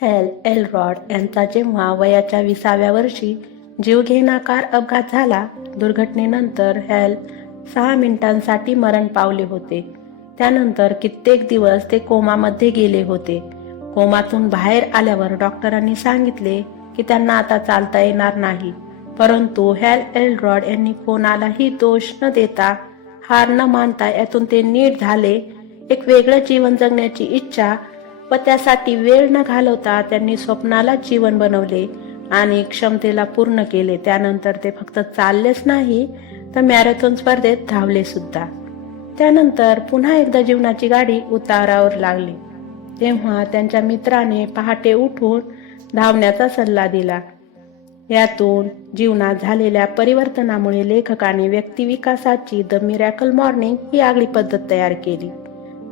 Hello Elrod यांचा जेव्हा वयाच्या 20व्या वर्षी जीवघेणा कार अपघात झाला, दुर्घटनेनंतर हॅल 6 मिनिटांसाठी मरण पावले होते. त्यानंतर कित्येक दिवस ते कोमामध्ये गेले होते. कोमातून बाहेर आल्यावर डॉक्टरांनी सांगितले की त्यांना आता चालता येणार नाही. परंतु हॅल एलरॉड यांनी कोणालाही दोष न देता, हार न मानता यातून ते नीट झाले. एक वेगळं जीवन जगण्याची इच्छा व त्यासाठी वेळ न घालवता त्यांनी स्वप्नाला जीवन बनवले आणि क्षमतेला पूर्ण केले. त्यानंतर ते फक्त चाललेच नाही तर मॅरेथॉन स्पर्धेत धावले सुद्धा. त्यानंतर पुन्हा एकदा जीवनाची गाडी उतारावर लागली. तेव्हा त्यांच्या मित्राने पहाटे उठून धावण्याचा सल्ला दिला. यातून जीवनात झालेल्या परिवर्तनामुळे लेखकाने व्यक्तिविकासाची द मिरॅकल मॉर्निंग ही आगळी पद्धत तयार केली.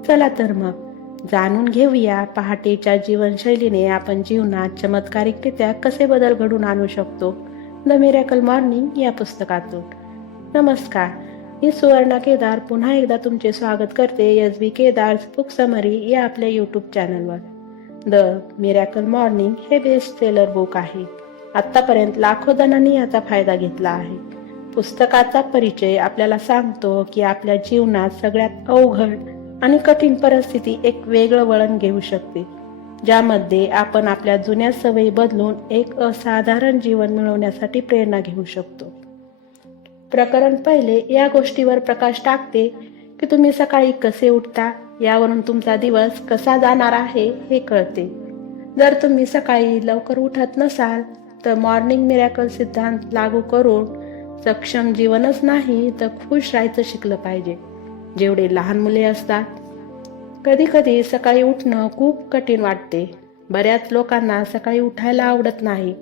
चला तर मग जाणून घेऊया पहाटेच्या जीवनशैलीने आपण जीवनात चमत्कारिकरित्या कसे बदल घडून आणू शकतो, द मिरॅकल मॉर्निंग या पुस्तकातून. नमस्कार, मी सुवर्णा केदार पुन्हा एकदा तुमचे स्वागत करते SB केदार्स बुक समरी या आपल्या यूट्यूब चॅनलवर. द मिरॅकल मॉर्निंग हे बेस्ट सेलर बुक आहे. आतापर्यंत लाखो जणांनी याचा फायदा घेतला आहे. पुस्तकाचा परिचय आपल्याला सांगतो की आपल्या जीवनात सगळ्यात अवघड आणि कठीण परिस्थिती एक वेगळं वळण घेऊ शकते, ज्यामध्ये आपण आपल्या जुन्या सवयी बदलून एक असाधारण जीवन मिळवण्यासाठी प्रेरणा घेऊ शकतो. प्रकरण पहिले या गोष्टीवर प्रकाश टाकते की तुम्ही सकाळी कसे उठता, यावरून तुमचा दिवस कसा जाणार आहे हे कळते. जर तुम्ही सकाळी लवकर उठत नसाल तर मॉर्निंग मिरॅकल सिद्धांत लागू करून सक्षम जीवनच नाही तर खुश राहायचं शिकलं पाहिजे. जेवढे लहान मुले असतात, कधी कधी सकाळी उठणं खूप कठीण वाटते. बऱ्याच लोकांना सकाळी उठायला आवडत नाही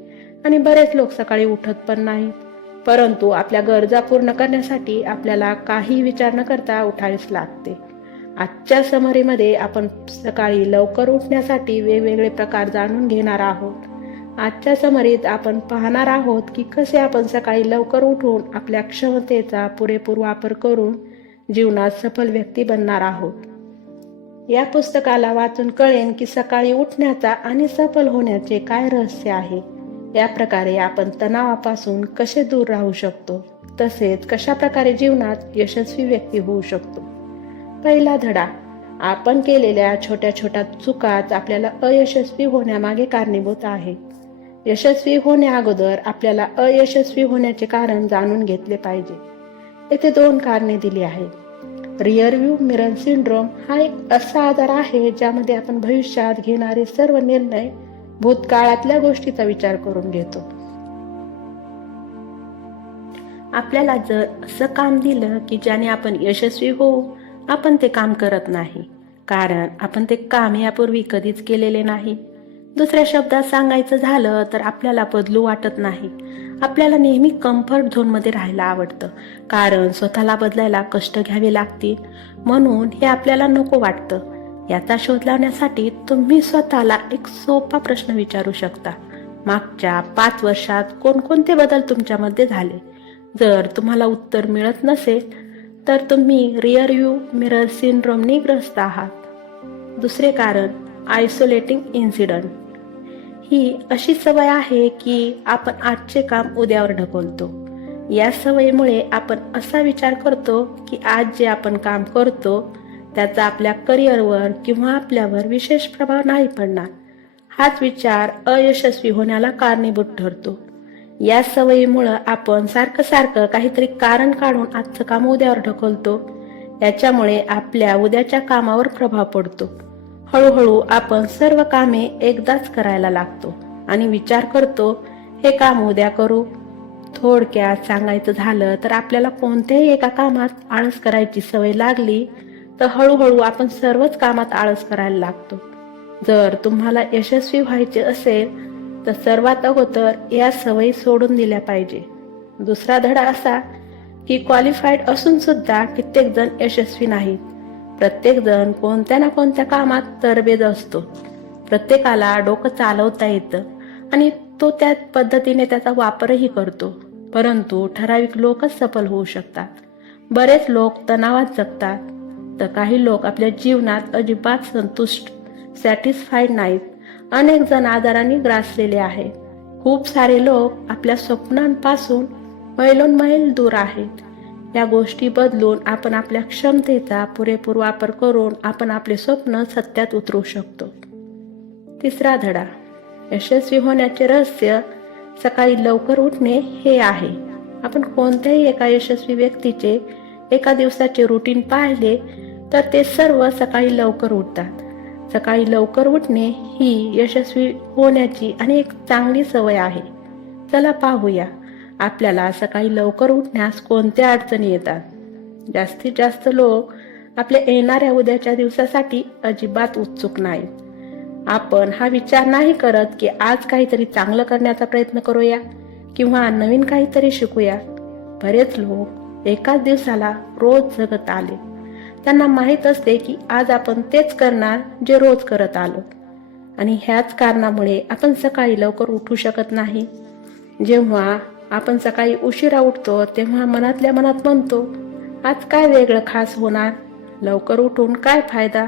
आणि बरेच लोक सकाळी उठत पण नाहीत. परंतु आपल्या गरजा पूर्ण करण्यासाठी आपल्याला काही विचार न करता उठावेच लागते. आजच्या समरीमध्ये आपण सकाळी लवकर उठण्यासाठी वेगवेगळे प्रकार जाणून घेणार आहोत. आजच्या समरीत आपण पाहणार आहोत की कसे आपण सकाळी लवकर उठून आपल्या क्षमतेचा पुरेपूर वापर करून जीवनात सफल व्यक्ती बनणार आहोत. या पुस्तकाला वाचून कळेन की सकाळी उठण्याचा आणि सफल होण्याचे काय रहस्य आहे. या प्रकारे आपण तणावापासून कसे दूर राहू शकतो, तसेच कशा प्रकारे जीवनात यशस्वी व्यक्ती होऊ शकतो. पहिला धडा, आपण केलेल्या छोट्या छोट्या चुकाच आपल्याला अयशस्वी होण्यामागे कारणीभूत आहे. यशस्वी होण्या अगोदर आपल्याला अयशस्वी होण्याचे कारण जाणून घेतले पाहिजे. येथे 2 कारणे दिली आहेत. रिअर व्ह्यू मिरर सिंड्रोम हा एक असा आजार आहे ज्यामध्ये आपण भविष्यात घेणारे सर्व निर्णय भूतकाळातल्या गोष्टीचा विचार करून घेतो. आपल्याला जर असं काम दिलं की ज्याने आपण यशस्वी होऊ, आपण ते काम करत नाही, कारण आपण ते काम यापूर्वी कधीच केलेले नाही. दुसऱ्या शब्दात सांगायचं झालं तर आपल्याला बदलू वाटत नाही. आपल्याला नेहमी कम्फर्ट झोनमध्ये राहायला आवडतं, कारण स्वतःला बदलायला कष्ट घ्यावे लागतील, म्हणून हे आपल्याला नको वाटतं. याचा शोध लावण्यासाठी तुम्ही स्वतःला एक सोपा प्रश्न विचारू शकता. मागच्या 5 वर्षात कोणकोणते बदल तुमच्यामध्ये झाले? जर तुम्हाला उत्तर मिळत नसेल तर तुम्ही रिअर व्ह्यू मिरर सिंड्रोमने ग्रस्त आहात. दुसरे कारण, आयसोलेटिंग इन्सिडंट. ही अशी सवय आहे की आपण आजचे काम उद्यावर ढकलतो. या सवयीमुळे आपण असा विचार करतो की आज जे आपण काम करतो त्याचा आपल्या करिअरवर किंवा आपल्यावर विशेष प्रभाव नाही पडणार. हाच विचार अयशस्वी होण्याला कारणीभूत ठरतो. या सवयीमुळे आपण सारखं काहीतरी कारण काढून आजचं काम उद्यावर ढकलतो. याच्यामुळे आपल्या उद्याच्या कामावर प्रभाव पडतो. हळूहळू आपण सर्व कामे एकदाच करायला लागतो आणि विचार करतो हे काम उद्या करू. थोडक्यात सांगायचं झालं तर आपल्याला कोणत्याही एका कामात आळस करायची सवय लागली तर हळूहळू आपण सर्वच कामात आळस करायला लागतो. जर तुम्हाला यशस्वी व्हायचे असेल तर सर्वात अगोदर या सवयी सोडून दिल्या पाहिजे. दुसरा धडा असा की क्वालिफाईड असून सुद्धा कित्येक जण यशस्वी नाहीत. प्रत्येक जण कोणत्या ना कोणत्या कामात तरबेज असतो. प्रत्येकाला डोकं चालवता येतं आणि तो त्या पद्धतीने त्याचा वापरही करतो, परंतु ठराविक लोकच सफल होऊ शकतात. बरेच लोक तणावात जगतात, तर काही लोक आपल्या जीवनात अजिबात संतुष्ट, सॅटिस्फाईड नाहीत अनेक जण आजाराने ग्रासलेले आहे. खूप सारे लोक आपल्या स्वप्नांपासून मैलोन्मैल दूर आहेत. या गोष्टी बदलून आपण आपल्या क्षमतेचा पुरेपूर वापर करून आपण आपले स्वप्न सत्यात उतरवू शकतो. तिसरा धडा, यशस्वी होण्याचे रहस्य सकाळी लवकर उठणे हे आहे. आपण कोणत्याही एका यशस्वी व्यक्तीचे एका दिवसाचे रुटीन पाहिले तर ते सर्व सकाळी लवकर उठतात. सकाळी लवकर उठणे ही यशस्वी होण्याची आणि एक चांगली सवय आहे. चला पाहूया आपल्याला सकाळी लवकर उठण्यास कोणत्या अडचणी येतात. जास्तीत जास्त लोक आपल्या येणाऱ्या उद्याच्या दिवसासाठी अजिबात उत्सुक नाहीत. आपण हा विचार नाही करत की आज काहीतरी चांगलं करण्याचा प्रयत्न करूया किंवा नवीन काहीतरी शिकूया. बरेच लोक एकाच दिवसाला रोज जगत आले. त्यांना माहीत असते की आज आपण तेच करणार जे रोज करत आलो, आणि ह्याच कारणामुळे आपण सकाळी लवकर उठू शकत नाही. जेव्हा आपण सकाळी उशिरा उठतो तेव्हा मनातल्या मनात म्हणतो, आज काय वेगळं खास होणार, लवकर उठून काय फायदा.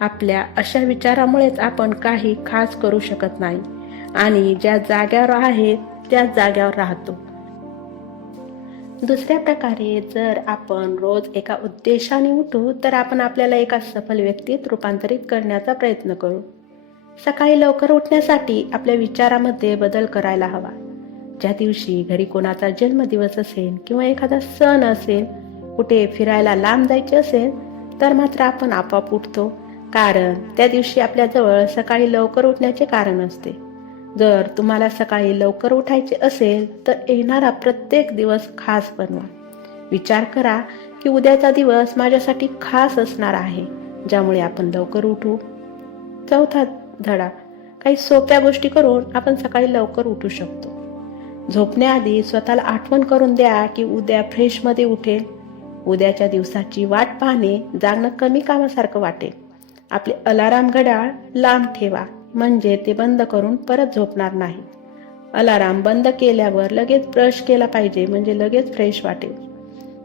आपल्या अशा विचारामुळेच आपण काही खास करू शकत नाही आणि ज्या जाग्यावर आहे त्याच जाग्यावर राहतो. दुसऱ्या प्रकारे जर आपण रोज एका उद्देशाने उठू तर आपण आपल्याला एका सफल व्यक्तीत रूपांतरित करण्याचा प्रयत्न करू. सकाळी लवकर उठण्यासाठी आपल्या विचारामध्ये बदल करायला हवा. ज्या दिवशी घरी कोणाचा जन्मदिवस असेल किंवा एखादा सण असेल, कुठे फिरायला लांब जायचे असेल तर मात्र आपण आपोआप उठतो, कारण त्या दिवशी आपल्याजवळ सकाळी लवकर उठण्याचे कारण असते. जर तुम्हाला सकाळी लवकर उठायचे असेल तर येणारा प्रत्येक दिवस खास बनवा. विचार करा की उद्याचा दिवस माझ्यासाठी खास असणार आहे, ज्यामुळे आपण लवकर उठू. चौथा धडा, काही सोप्या गोष्टी करून आपण सकाळी लवकर उठू शकतो. झोपण्याआधी स्वतःला आठवण करून द्या की उद्या फ्रेशमध्ये उठेल. उद्याच्या दिवसाची वाट पाहणे जागणं कमी कामासारखं वाटेल. आपले अलाराम घड्याळ लांब ठेवा, म्हणजे ते बंद करून परत झोपणार नाही. अलाराम बंद केल्यावर लगेच ब्रश केला पाहिजे, म्हणजे लगेच फ्रेश वाटेल.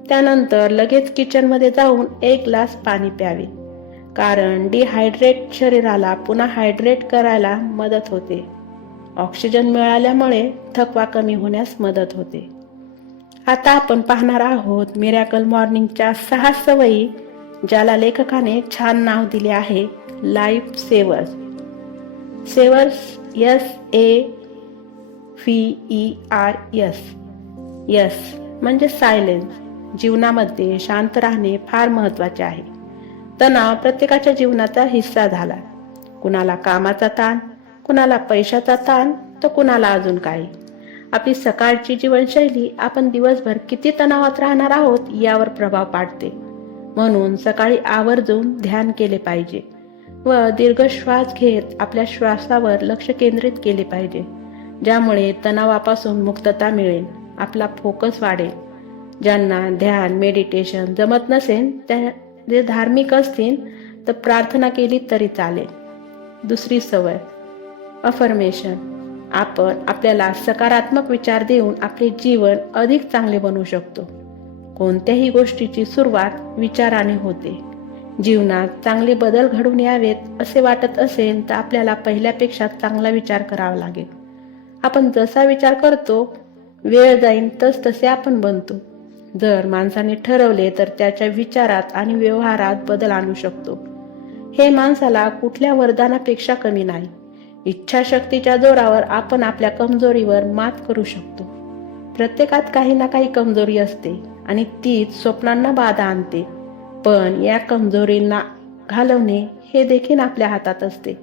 त्यानंतर लगेच किचनमध्ये जाऊन एक ग्लास पाणी प्यावे, कारण डिहायड्रेट शरीराला पुन्हा हायड्रेट करायला मदत होते. ऑक्सिजन मिळाल्यामुळे थकवा कमी होण्यास मदत होते. आता आपण पाहणार आहोत मिरॅकल मॉर्निंगच्या 6 सवयी, ज्याला लेखकाने छान नाव दिले आहे, लाईफ सेवर्स. सेवर्स SAVERS. यस म्हणजे सायलेन्स. जीवनामध्ये शांत राहणे फार महत्वाचे आहे. तणाव प्रत्येकाच्या जीवनाचा हिस्सा झाला. कुणाला कामाचा ताण, कुणाला पैशाचा ताण, तर कुणाला अजून काही. आपली सकाळची जीवनशैली आपण दिवसभर किती तणावात राहणार आहोत यावर प्रभाव पाडते. म्हणून सकाळी आवर्जून ध्यान केले पाहिजे व दीर्घ श्वास घेत आपल्या श्वासावर लक्ष केंद्रित केले पाहिजे, ज्यामुळे तणावापासून मुक्तता मिळेल, आपला फोकस वाढेल. ज्यांना ध्यान मेडिटेशन जमत नसेल, जे धार्मिक असतील तर प्रार्थना केली तरी चालेल. दुसरी सवय, अफर्मेशन. आपण आपल्याला सकारात्मक विचार देऊन आपले जीवन अधिक चांगले बनवू शकतो. कोणत्याही गोष्टीची सुरुवात विचाराने होते. जीवनात चांगले बदल घडून यावेत असे वाटत असेल तर आपल्याला पहिल्यापेक्षा चांगला विचार करावा लागेल. आपण जसा विचार करतो, वेळ जाईल तसे आपण बनतो. जर माणसाने ठरवले तर त्याच्या विचारात आणि व्यवहारात बदल आणू शकतो. हे माणसाला कुठल्या वरदानापेक्षा कमी नाही. इच्छाशक्तीच्या जोरावर आपण आपल्या कमजोरीवर मात करू शकतो. प्रत्येकात काही ना काही कमजोरी असते आणि तीच स्वप्नांना बाधा आणते. पण या कमजोरींना घालवणे हे देखील आपल्या हातात असते.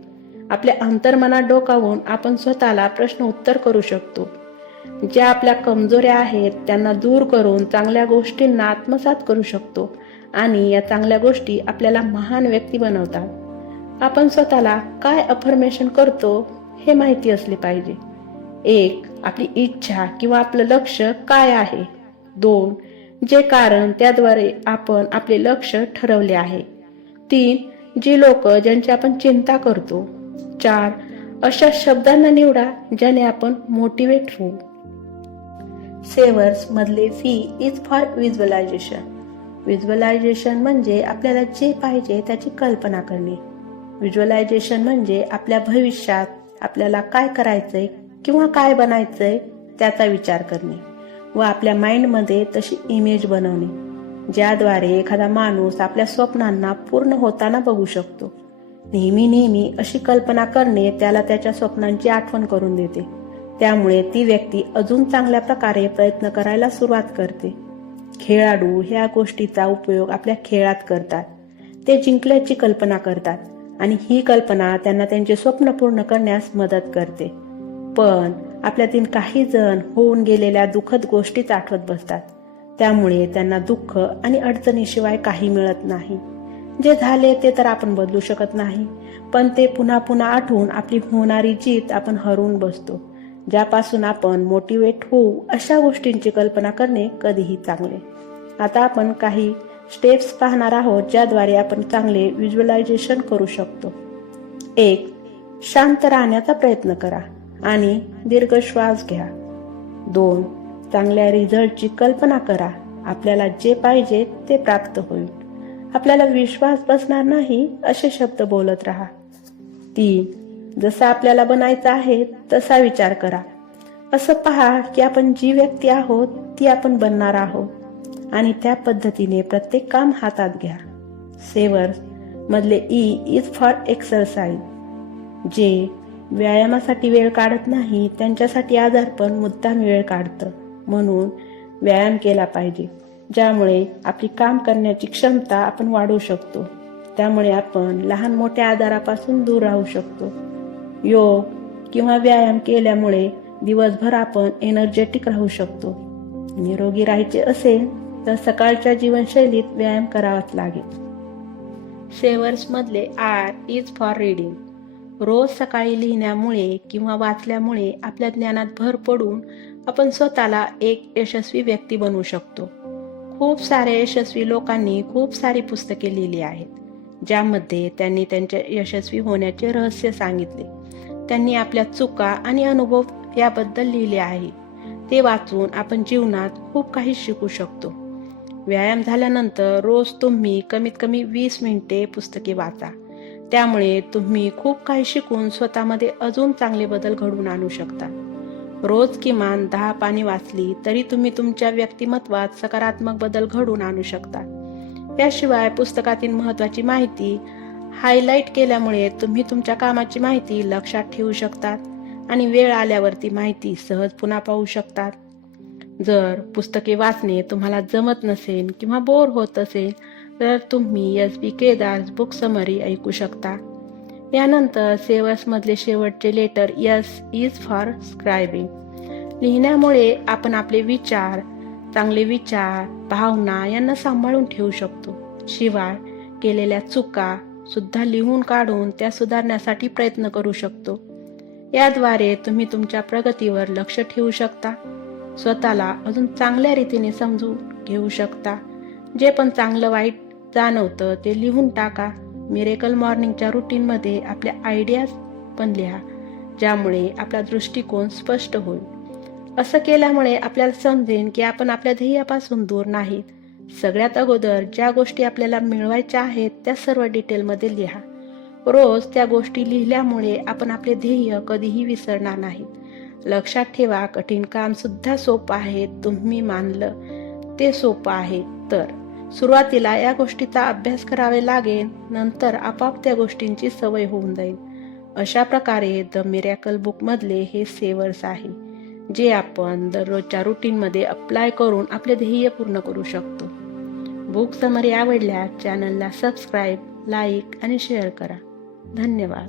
आपल्या अंतर्मनात डोकावून आपण स्वतःला प्रश्न उत्तर करू शकतो. ज्या आपल्या कमजोऱ्या आहेत त्यांना दूर करून चांगल्या गोष्टींना आत्मसात करू शकतो आणि या चांगल्या गोष्टी आपल्याला महान व्यक्ती बनवतात. आपण स्वतःला काय अफर्मेशन करतो हे माहिती असले पाहिजे. 1. आपली इच्छा किंवा आपलं लक्ष काय आहे. 2. जे कारण त्याद्वारे आपण आपले लक्ष ठरवले आहे. 3. जी लोक ज्यांची आपण चिंता करतो. 4. अशा शब्दांना निवडा ज्याने आपण मोटिवेट होऊ. सेवर्स मधले V is for visualization. Visualization म्हणजे आपल्याला जे पाहिजे त्याची कल्पना करणे. व्हिज्युअलायझेशन म्हणजे आपल्या भविष्यात आपल्याला काय करायचंय किंवा काय बनायचंय त्याचा विचार करणे व आपल्या माइंडमध्ये तशी इमेज बनवणे, ज्याद्वारे एखादा माणूस आपल्या स्वप्नांना पूर्ण होताना बघू शकतो. नेहमी अशी कल्पना करणे त्याला त्याच्या स्वप्नांची आठवण करून देते. त्यामुळे ती व्यक्ती अजून चांगल्या प्रकारे प्रयत्न करायला सुरुवात करते. खेळाडू ह्या गोष्टीचा उपयोग आपल्या खेळात करतात. ते जिंकल्याची कल्पना करतात आणि ही कल्पना त्यांना त्यांचे स्वप्न पूर्ण करण्यास मदत करते. पण आपल्यातील काही जण होऊन गेलेल्या दुःखद गोष्टीच आठवत बसतात. त्यामुळे त्यांना दुःख आणि अडचणीशिवाय काही मिळत नाही. जे झाले ते तर आपण बदलू शकत नाही, पण ते पुन्हा आठवून आपली होणारी जीत आपण हरवून बसतो. ज्यापासून आपण मोटिवेट होऊ अशा गोष्टींची कल्पना करणे कधीही चांगले. आता आपण काही स्टेप्स पाहणार आहोत ज्याद्वारे आपण चांगले व्हिज्युअलायझेशन करू शकतो. 1. शांत राहण्याचा प्रयत्न करा आणि दीर्घ श्वास घ्या. 2. चांगल्या रिझल्टची कल्पना करा. आपल्याला जे पाहिजे ते प्राप्त होईल. आपल्याला विश्वास बसणार नाही असे शब्द बोलत राहा. 3. जसं आपल्याला बनायचं आहे तसा विचार करा. असं पहा की आपण जी व्यक्ती आहोत ती आपण बनणार आहोत आणि त्या पद्धतीने प्रत्येक काम हातात घ्या. सेवर्स मधले E इज फॉर एक्सरसाइज. जे व्यायामासाठी वेळ काढत नाही त्यांच्यासाठी आजारपण मुद्दाम वेळ काढतं. म्हणून व्यायाम केला पाहिजे, ज्यामुळे आपली काम करण्याची क्षमता आपण वाढवू शकतो. त्यामुळे आपण लहान मोठ्या आजारापासून दूर राहू शकतो. योग किंवा व्यायाम केल्यामुळे दिवसभर आपण एनर्जेटिक राहू शकतो. निरोगी राहायचे असेल तर सकाळच्या जीवनशैलीत व्यायाम करावाच लागेल. सेवर्स मधले R इज फॉर रीडिंग. रोज सकाळी लिहिण्यामुळे किंवा वाचल्यामुळे आपल्या ज्ञानात भर पडून आपण स्वतःला एक यशस्वी व्यक्ती बनवू शकतो. खूप साऱ्या यशस्वी लोकांनी खूप सारी पुस्तके लिहिली आहेत, ज्यामध्ये त्यांनी त्यांच्या यशस्वी होण्याचे रहस्य सांगितले. त्यांनी आपल्या चुका आणि अनुभव याबद्दल लिहिले आहे. ते वाचून आपण जीवनात खूप काही शिकू शकतो. व्यायाम झाल्यानंतर रोज तुम्ही कमीत कमी 20 मिनिटे पुस्तके वाचा. त्यामुळे तुम्ही खूप काही शिकून स्वतःमध्ये अजून चांगले बदल घडवून आणू शकता. रोज किमान 10 पाने वाचली तरी तुम्ही तुमच्या व्यक्तिमत्वात सकारात्मक बदल घडवून आणू शकता. याशिवाय पुस्तकातील महत्त्वाची माहिती हायलाइट केल्यामुळे तुम्ही तुमच्या कामाची माहिती लक्षात ठेवू शकतात आणि वेळ आल्यावर ती माहिती सहज पुन्हा पाहू शकतात. जर पुस्तके वाचणे तुम्हाला जमत नसेल किंवा बोर होत असेल तर तुम्ही S.B. केदार बुक समरी ऐकू शकता. यानंतर सेवर्स मधले शेवटचे लेटर S इज फॉर स्क्रायबिंग. लिहिण्यामुळे आपण आपले विचार, चांगले विचार, भावना यांना सांभाळून ठेवू शकतो. शिवाय केलेल्या चुका सुद्धा लिहून काढून त्या सुधारण्यासाठी प्रयत्न करू शकतो. याद्वारे तुम्ही तुमच्या प्रगतीवर लक्ष ठेवू शकता. स्वतःला अजून चांगल्या रीतीने समजून घेऊ शकता. जे पण चांगलं वाईट जाणवतं ते लिहून टाका. मिरेकल मॉर्निंगच्या रुटीनमध्ये आपल्या आयडियाज पण लिहा, ज्यामुळे आपला दृष्टिकोन स्पष्ट होईल. असं केल्यामुळे आपल्याला समजेल की आपण आपल्या ध्येयापासून दूर नाहीत. सगळ्यात अगोदर ज्या गोष्टी आपल्याला मिळवायच्या आहेत त्या सर्व डिटेलमध्ये लिहा. रोज त्या गोष्टी लिहिल्यामुळे आपण आपले ध्येय कधीही विसरणार नाहीत. लक्षात ठेवा, कठीण काम सुद्धा सोपं आहे. तुम्ही मानलं ते सोपं आहे तर सुरुवातीला या गोष्टीचा अभ्यास करावे लागेल, नंतर आपोआप त्या गोष्टींची सवय होऊन जाईल. अशा प्रकारे द मिरॅकल बुक मधले हे सेवर्स आहे, जे आपण दररोजच्या रुटीनमध्ये अप्लाय करून आपले ध्येय पूर्ण करू शकतो. बुक समरी आवडल्यास चॅनलला सबस्क्राईब, लाईक आणि शेअर करा. धन्यवाद.